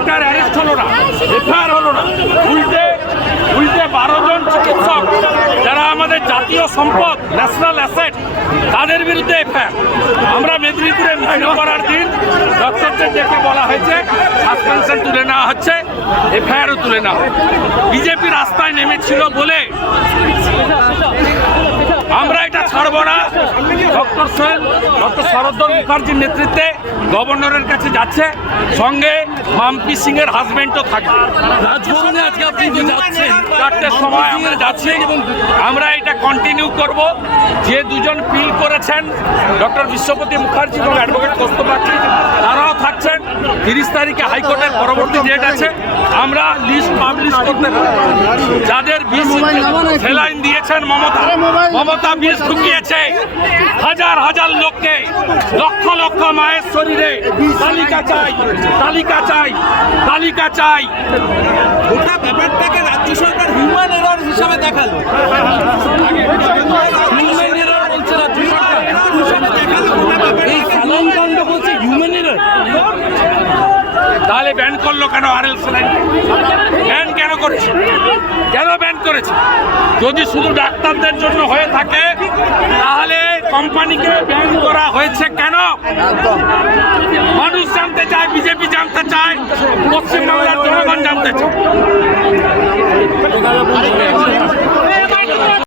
একটার অ্যারেস্ট হলো না এফআইআর হলো না। উল্টে উল্টে বারো জন চিকিৎসক যারা আমাদের জাতীয় সম্পদ ন্যাশনাল অ্যাসেট তাদের বিরুদ্ধে এফআইআর। আমরা মেদিনীপুরে মিছিল করার দিন ডক্টরদের ডেকে বলা হয়েছে সাসপেনশন তুলে নেওয়া হচ্ছে, এফআইআরও তুলে নেওয়া বিজেপি রাস্তায় নেমেছিল বলে ডক্টর সোহেল ডক্টর শরদ্দল মুখার্জির নেতৃত্বে গভর্নরের কাছে যাচ্ছে সঙ্গে মাম্পি সিং এর হাজবেন্ডও থাকবে রাজভবনে আজকে আপনি যাচ্ছেন। চারটের সময় আমরা যাচ্ছি। আমরা এটা কন্টিনিউ করব। যে দুজন ফিল করেছেন ডক্টর বিশ্বপতি মুখার্জি এবং অ্যাডভোকেট কস্তবাকি তারাও থাকছেন তিরিশ তারিখে হাইকোর্টের পরবর্তী ডেট আছে। আমরা লিস্ট পাবলিশ করতে যাদের বিষ সেলাইন দিয়েছেন মমতা মমতা বিষ ঢুকিয়েছে হাজার হাজার লোককে লক্ষ লক্ষ মায়ের শরীরে তালিকা চাই তালিকা চাই তালিকা চাই। গোটা ব্যাপারটাকে রাজ্য সরকার হিউম্যান এরর হিসাবে দেখাল হিউম্যান এরর বলছে রাজ্য সরকার এই সালন কাণ্ড বলছে হিউম্যান এরর তাহলে ব্যান করল কেন আর এল ব্যান কেন করেছে? কেন ব্যান করেছে? যদি শুধু ডাক্তারদের জন্য হয়ে থাকে, তাহলে কোম্পানিকে ব্যান করা হয়েছে কেন? মানুষ জানতে চায়, বিজেপি জানতে চায়, পশ্চিমবাংলার জনগণ জানতে চায়।